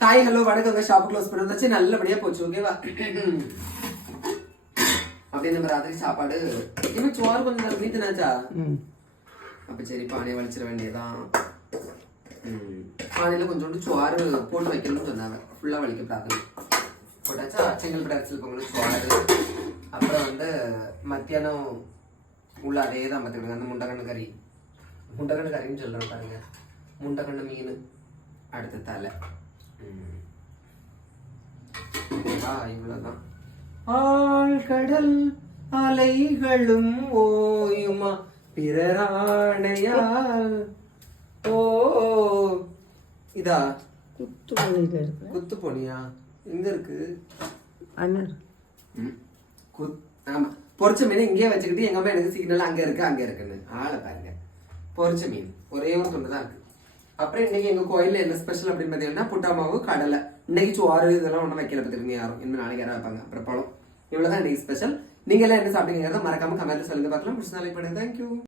Hi hello வணக்கம். Shop close பண்ணதாச்சு, நல்லபடியா போச்சு. ஓகேவா? அப்படியே நம்ம ராத்திரி சாப்பாடு இன்னும் சோறு கொஞ்சம் நேரம் மீத்துனாச்சா? அப்ப சரி பானையை வலிச்சிட வேண்டியதான். பானையில கொஞ்சோண்டு சோறு போட்டு வைக்கணும்னு சொன்னாங்க. ஃபுல்லா வலிக்க பிரார்த்தனை போட்டாச்சா. செங்கல் பிரச்சல் பொங்கல் சோறு. அப்புறம் வந்து மத்தியானம் உள்ள அதே தான் பார்த்துக்கிடுங்க. அந்த முண்டக்கண்ணு கறி, முண்டக்கண்ணு கறின்னு சொல்றேன் பாருங்க. முண்டக்கண்ணு மீன், அடுத்த தலை. இவ்வளவுதான். ஆழ்கடல் அலைகளும் ஓயுமா பிறராணையால். ஓ இதா குத்துப்பொனியில இருக்கு. குத்துப்பொனியா எங்க இருக்கு? அண்ணன் ஆமா, பொரிச்ச மீன் இங்கேயே வச்சுக்கிட்டு எங்க அம்மா எனக்கு சிக்னல் அங்க இருக்கு அங்க இருக்குன்னு ஆளை பாருங்க. பொரிச்ச மீன் ஒரே ஒரு துண்டு தான் இருக்கு. அப்புறம் இன்னைக்கு எங்க கோயில்ல என்ன ஸ்பெஷல் அப்படின்னு பாத்தீங்கன்னா புட்டாமாவு கடலை. இன்னைக்கு சோறு இதெல்லாம் ஒன்றும் வைக்கல பார்த்துருங்க யாரும். இன்னும் நாளைக்கு யாரும் வைப்பாங்க. அப்புறம் பழம். இவ்வளவுதான் இன்னைக்கு ஸ்பெஷல். நீங்க எல்லாம் என்ன சாப்பிட்டீங்கிறத மறக்காம கமெண்ட்ல சொல்லுங்க பார்க்கலாம். பிடிச்ச நாளைக்கு தேங்க்யூ.